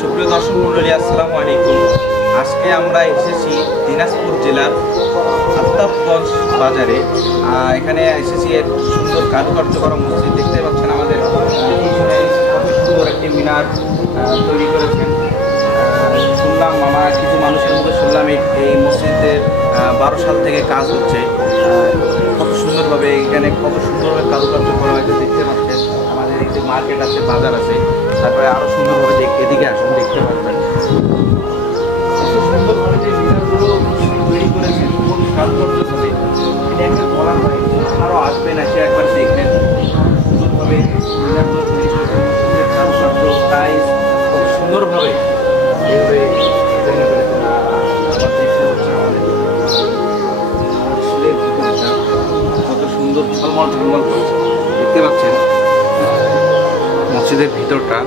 সুপ্রিয় দর্শক মণ্ডলী, আসসালামু আলাইকুম। আজকে আমরা এসেছি দিনাজপুর জেলার আফতাবগঞ্জ বাজারে। এখানে এসেছি এক সুন্দর কারুকার্য করা মসজিদ। দেখতে পাচ্ছেন আমাদের পিছনে কত সুন্দর একটি মিনার তৈরি করেছেন। শুনলাম কিছু মানুষের মধ্যে শুনলাম এই মসজিদের 12 সাল থেকে কাজ হচ্ছে। কত সুন্দরভাবে এখানে কত সুন্দরভাবে কারুকার্য করা হয়েছে দেখতে পাচ্ছেন। আমাদের এই যে মার্কেট আছে, বাজার আছে, তারপরে আরও সুন্দরভাবে এদিকে আসুন, দেখতে পারবেন কত সুন্দরভাবে যে মিনারগুলো তৈরি করেছেন, কোন কারুকার্য করে এটা একটা বলা হয়। আরও আসবেন, এসে একবার দেখবেন সুন্দরভাবে মিনারগুলো তৈরি করেছেন, কারুকার্য প্রাইস খুব সুন্দরভাবে এইভাবে তৈরি করেছেন। কত সুন্দর ঝলমল ঝলমল করছে দেখতে পাচ্ছেন। মসজিদের ভিতরটা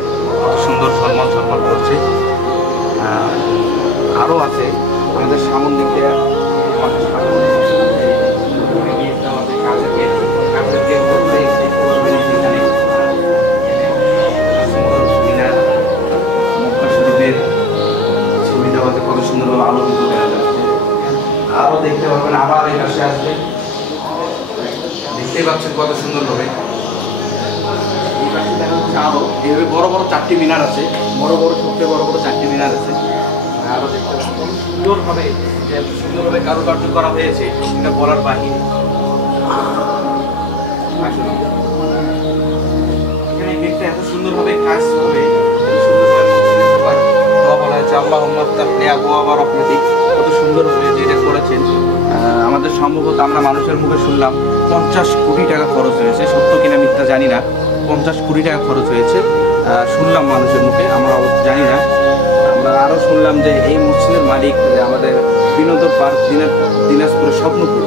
কত সুন্দর ঝলমল ঝলমল করছে। আরও আছে আমাদের সামন দিকে মক্কা শরীফের ছবি দেওয়াতে কত সুন্দরভাবে আলোকিত দেখা যাচ্ছে। আরও দেখতে পাবেন, আবার এই পাশে আসবে, দেখতেই পাচ্ছেন কত সুন্দরভাবে। এই পাশে দেখা যাচ্ছে আরও এইভাবে বড় বড় 4টি মিনার আছে, বড় বড় সবচেয়ে বড় বড় 4টি মিনার আছে। আরও দেখতে পাচ্ছেন সুন্দরভাবে সুন্দরভাবে কারুকার্য করা হয়েছে, এটা বলার বাহিরে। এখানে দেখতে এত সুন্দরভাবে কাজ হবে, বলা হয়েছে আল্লাহুম্মা ইফতাহলি আবওয়াবা রাহমাতিক। কত সুন্দরভাবে যেটা করেছেন। আমাদের সম্ভবত আমরা মানুষের মুখে শুনলাম 50 কোটি টাকা খরচ হয়েছে। সত্য কিনা মিথ্যা জানি না, 50 কোটি টাকা খরচ হয়েছে শুনলাম মানুষের মুখে, আমরা জানি না। আমরা আরও শুনলাম যে এই মসজিদের মালিক আমাদের বিনোদন পার্ক দিনাজপুরের স্বপ্নপুর।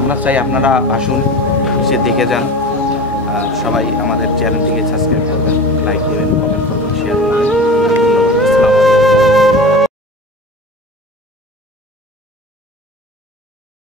আমরা চাই আপনারা আসুন, এসে দেখে যান। সবাই আমাদের চ্যানেলটিকে সাবস্ক্রাইব করবেন, লাইক দেবেন, কমেন্ট